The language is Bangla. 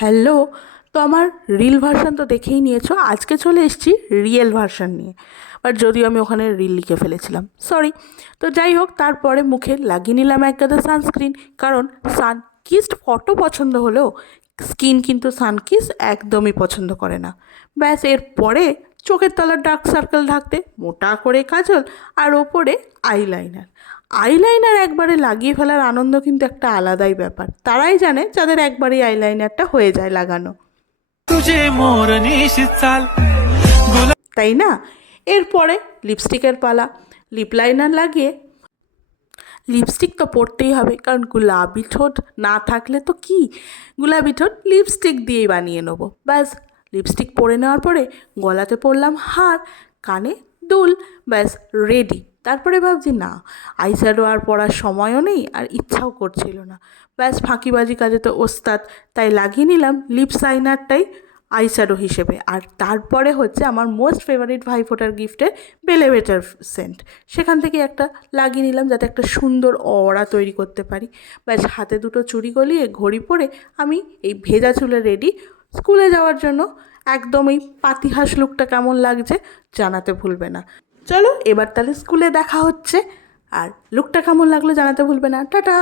হ্যালো। তো আমার রিল ভার্সন তো দেখেই নিয়েছো, আজকে চলে এসেছি রিয়েল ভার্সন নিয়ে। বাট যদিও আমি ওখানে রিল লিখে ফেলেছিলাম, সরি। তো যাই হোক, তারপরে মুখে লাগিয়ে নিলাম এক গাদা সানস্ক্রিন, কারণ সানকিসড ফটো পছন্দ হলেও স্কিন কিন্তু সানকিস একদমই পছন্দ করে না। ব্যাস, এরপরে চোখের তলার ডার্ক সার্কেল ঢাকতে মোটা করে কাজল, আর ওপরে আইলাইনার। আইলাইনার একবারে লাগিয়ে ফেলার আনন্দ কিন্তু একটা আলাদাই ব্যাপার, তারাই জানে যাদের একবারই আইলাইনারটা হয়ে যায় লাগানো, তাই না? এরপরে লিপস্টিকের পালা। লিপ লাইনার লাগিয়ে লিপস্টিক তো পরতেই হবে, কারণ গোলাপি ঠোঁট না থাকলে তো কি, গোলাপি ঠোঁট লিপস্টিক দিয়েই বানিয়ে নেবো। ব্যাস, লিপস্টিক পরে নেওয়ার পরে গলাতে পরলাম হার, কানে দুল, ব্যাস রেডি। তারপরে ভাবছি না, আইশ্যাডো আর পরার সময়ও নেই আর ইচ্ছাও করছিল না। ব্যাস, ফাঁকিবাজি কাজে তো ওস্তাদ, তাই লাগিয়ে নিলাম লিপ শাইনারটাই আইশ্যাডো হিসেবে। আর তারপরে হচ্ছে আমার মোস্ট ফেভারিট ভাইফোঁটার গিফটের বেলেভেটার সেন্ট, সেখান থেকে একটা লাগিয়ে নিলাম যাতে একটা সুন্দর অরা তৈরি করতে পারি। ব্যাস, হাতে দুটো চুড়ি গলিয়ে ঘড়ি পরে আমি এই ভেজা চুলে রেডি স্কুলে যাওয়ার জন্য। একদম এই পাতিহাঁস লুকটা কেমন লাগছে জানাতে ভুলবে না। চলো এবার তাহলে স্কুলে দেখা হচ্ছে, আর লুকটা কেমন লাগলো জানাতে ভুলবে না। টাটা।